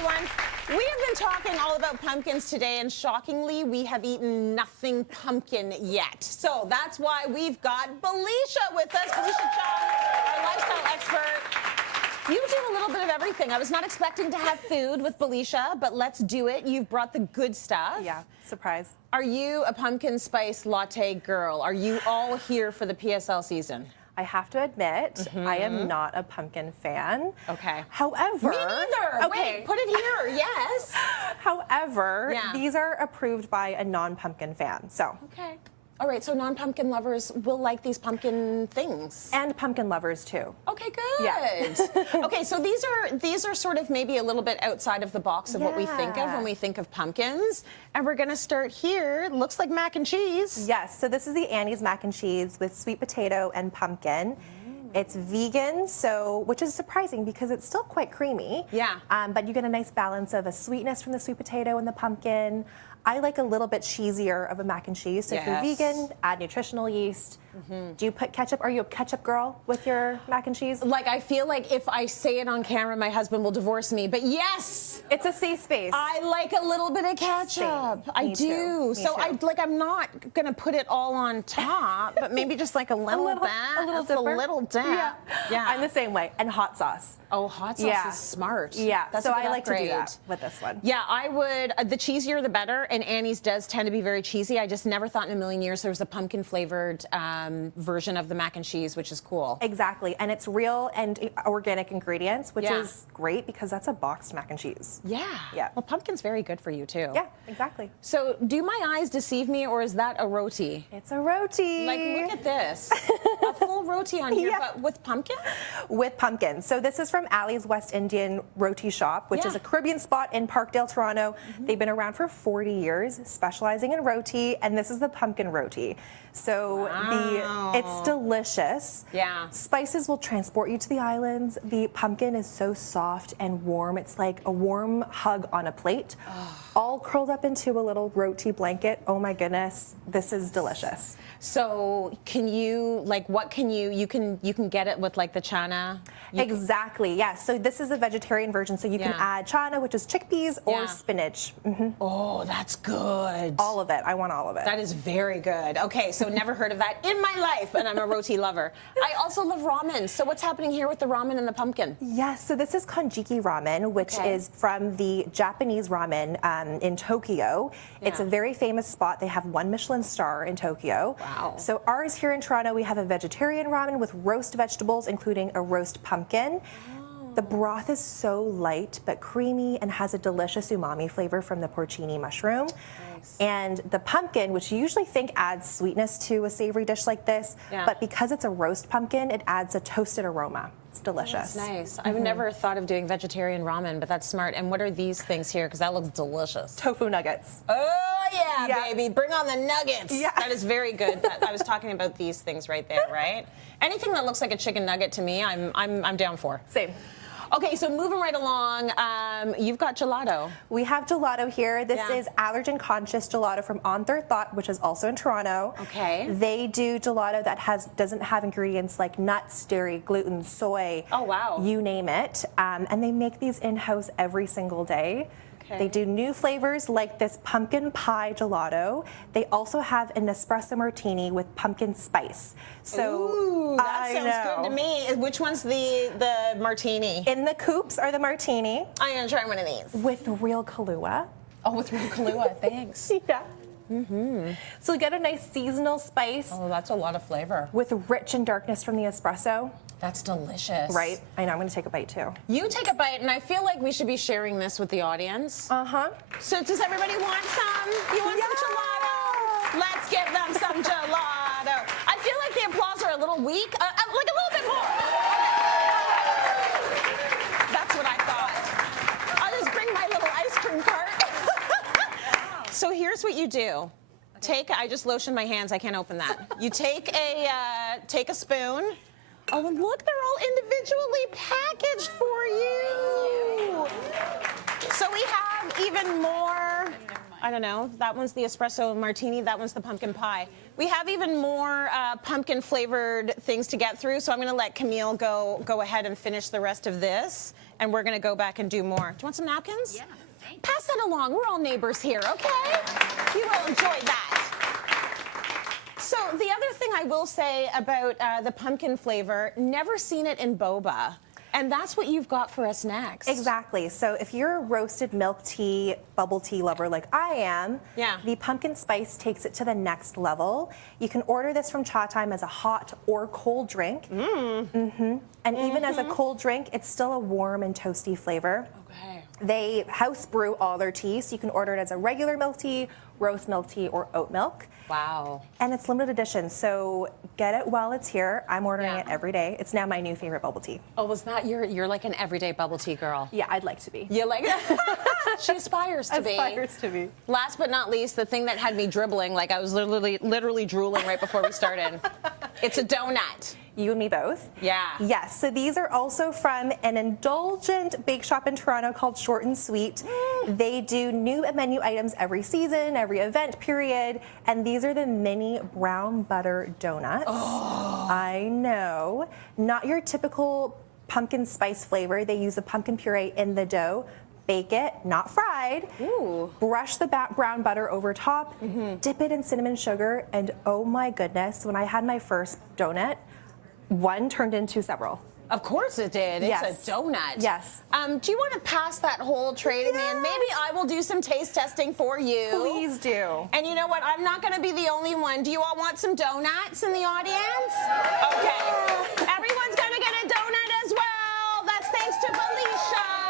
everyone. We have been talking all about pumpkins today, and shockingly, we have eaten nothing pumpkin yet. So that's why we've got Belicia with us, Belicia Chung, our lifestyle expert. You do a little bit of everything. I was not expecting to have food with Belicia, but let's do it. You've brought the good stuff. Yeah, surprise. Are you a pumpkin spice latte girl? Are you all here for the PSL season? I have to admit, I am not a pumpkin fan. Okay. However... Me neither. Okay. Wait, put it here. Yes. However, Yeah. these are approved by a non-pumpkin fan, so... Okay. All right, so non-pumpkin lovers will like these pumpkin things. And pumpkin lovers, too. Okay, good. Yeah. Okay, so these are sort of maybe a little bit outside of the box of what we think of when we think of pumpkins. And we're gonna start here. Looks like mac and cheese. Yes, so this is the Annie's mac and cheese with sweet potato and pumpkin. It's vegan, so which is surprising because it's still quite creamy. Yeah. But you get a nice balance of a sweetness from the sweet potato and the pumpkin. I like a little bit cheesier of a mac and cheese. So if you're vegan, add nutritional yeast. Do you put ketchup? Are you a ketchup girl with your mac and cheese? Like, I feel like if I say it on camera, my husband will divorce me. But yes, it's a safe space. I like a little bit of ketchup. Same. I Me do. too. So I'm not gonna put it all on top, but maybe just like a little a little dip. A little dip. Yeah. I'm the same way. And hot sauce. Oh, hot sauce is smart. Yeah. That's so a good I like to do upgrade. that with this one. Yeah, I would. The cheesier, the better. And Annie's does tend to be very cheesy. I just never thought in a million years there was a pumpkin flavored version of the mac and cheese, which is cool. Exactly, and it's real and organic ingredients, which is great because that's a boxed mac and cheese. Yeah. Well, pumpkin's very good for you too. Yeah, exactly. So, do my eyes deceive me, or is that a roti? It's a roti. Like, look at this, a full roti on here, but with pumpkin. With pumpkin. So this is from Ali's West Indian Roti Shop, which is a Caribbean spot in Parkdale, Toronto. They've been around for 40 years, specializing in roti, and this is the pumpkin roti. So it's delicious. Yeah. Spices will transport you to the islands. The pumpkin is so soft and warm. It's like a warm hug on a plate, all curled up into a little roti blanket. Oh my goodness, this is delicious. So can you, like, what can you can get it with like the chana? Exactly, yeah. So this is a vegetarian version, so you can add chana, which is chickpeas, or spinach. Oh, that's good. All of it. I want all of it. That is very good. Okay, so never heard of that in my life, and I'm a roti lover. I also love ramen. So what's happening here with the ramen and the pumpkin? Yes, so this is konjiki ramen, which is from the Japanese ramen in Tokyo. It's a very famous spot. They have 1 Michelin star in Tokyo. Wow. So ours here in Toronto, we have a vegetarian ramen with roast vegetables, including a roast pumpkin. The broth is so light but creamy and has a delicious umami flavor from the porcini mushroom. And the pumpkin, which you usually think adds sweetness to a savory dish like this, but because it's a roast pumpkin, it adds a toasted aroma. It's delicious. That's nice. I've never thought of doing vegetarian ramen, but that's smart. And what are these things here? Because that looks delicious. Tofu nuggets. Oh yeah, baby, bring on the nuggets. Yeah. That is very good. I was talking about these things right there, right? Anything that looks like a chicken nugget to me, I'm down for. Same. Okay, so moving right along, you've got gelato. We have gelato here. This is allergen conscious gelato from On Third Thought, which is also in Toronto. Okay. They do gelato that doesn't have ingredients like nuts, dairy, gluten, soy. Oh, wow. You name it. And they make these in-house every single day. They do new flavors like this pumpkin pie gelato. They also have an espresso martini with pumpkin spice. So ooh, that sounds good to me. Which one's the martini? In the coupes are the martini. I'm gonna try one of these. With real Kahlua. Oh, with real Kahlua, thanks. Yeah. So you get a nice seasonal spice. Oh, that's a lot of flavor. With rich and darkness from the espresso. That's delicious. Right? I know, I'm gonna take a bite too. You take a bite, and I feel like we should be sharing this with the audience. So does everybody want some? You want some gelato? Let's give them some gelato. I feel like the applause are a little weak. Like a little bit more. That's what I thought. I'll just bring my little ice cream cart. So here's what you do. I just lotioned my hands. I can't open that. You take a spoon. Oh, and look, they're all individually packaged for you. So we have even more I don't know. That one's the espresso martini. That one's the pumpkin pie. We have even more pumpkin-flavored things to get through, so I'm going to let Camille go ahead and finish the rest of this, and we're going to go back and do more. Do you want some napkins? Yeah, thanks. Pass that along. We're all neighbors here, okay? You will enjoy that. So the other thing I will say about the pumpkin flavor, never seen it in boba. And that's what you've got for us next. Exactly. So if you're a roasted milk tea, bubble tea lover like I am, the pumpkin spice takes it to the next level. You can order this from Cha Time as a hot or cold drink. And even as a cold drink, it's still a warm and toasty flavor. Okay. They house brew all their tea, so you can order it as a regular milk tea, roast milk tea, or oat milk. Wow. And it's limited edition, so get it while it's here. I'm ordering it every day. It's now my new favorite bubble tea. Oh, was that you're like an everyday bubble tea girl? Yeah, I'd like to be. You like it? She aspires to be. Aspires to be. Last but not least, the thing that had me dribbling, like I was literally drooling right before we started. It's a donut. You and me both. Yeah. Yes, so these are also from an indulgent bake shop in Toronto called Short and Sweet. They do new menu items every season, every event period, and these are the mini brown butter donuts. Oh. I know. Not your typical pumpkin spice flavor. They use a pumpkin puree in the dough. Bake it, not fried. Ooh. Brush the brown butter over top, dip it in cinnamon sugar, and oh my goodness, when I had my first donut, one turned into several. Of course it did. Yes. It's a donut. Yes. Do you want to pass that whole tray to me? And maybe I will do some taste testing for you. Please do. And you know what? I'm not going to be the only one. Do you all want some donuts in the audience? Okay. Everyone's going to